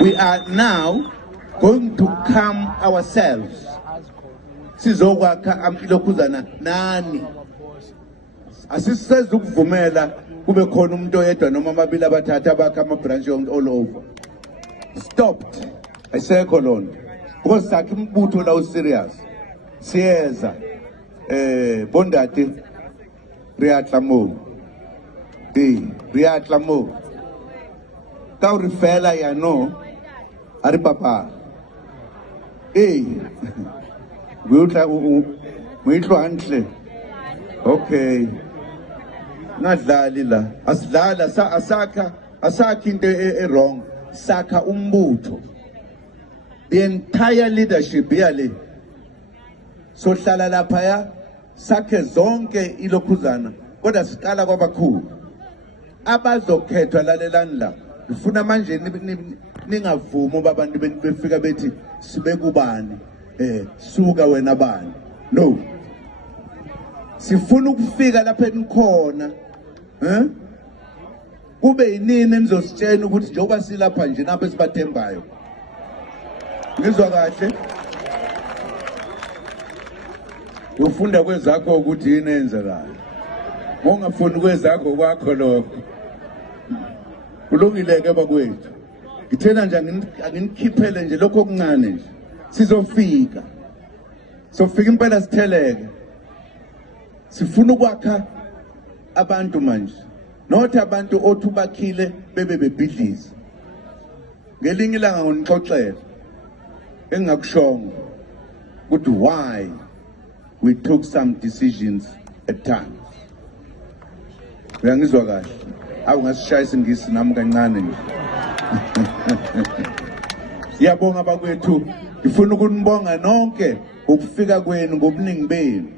We are now going to calm ourselves. Sizokwakha amphilokuzana nani. Asisezukuvumela kube khona umuntu oyedwa noma amabili abathathu abakha ama-branch all over. Stopped. Ayisekho lona. Because sakhe imbutho la serious. Siyeza bondate riatlamo. Riatlamo. Ka o rifela ya no ari papa. Uyutla uyitlo hantle. Okay. Ngadlali la. Asidlala asakha into wrong. Sakha umbutho. The entire leadership yale. So hlala lapha ya sakhe zonke ilokhuzana kodwa siqala kwabakhulu. Abazokhethwa lalelani la. Ngifuna manje ningavumi abantu befika bethi sibe kubani suka wena bani. No. Sifuna ukufika lapha enikhona. Kube yinini nizositshela ukuthi njengoba silapha nje napha esibathembayo. Ngizwa kahle. Ufunda kwezakho ukuthi yini enzakala. Ungafuni kwezakho kwakho lokho. Kulungile ke bakwethu. Ngithena nje anginikhiphele nje lokho okuncane nje. Sizofika. Sofika impela sitheleke. Sifuna ukwakha abantu manje. Not abantu othi bakhile bebe bebhidliza. Ngelinye ilanga ngonixoxela. Engakushongo ukuthi why we took some decisions at times. Uyangizwa kahle. Awungasishaya isingisi nami kancane nje. Siyabonga bakwethu. Ngifuna ukunibonga nonke ukufika kwenu ngobuningi benu.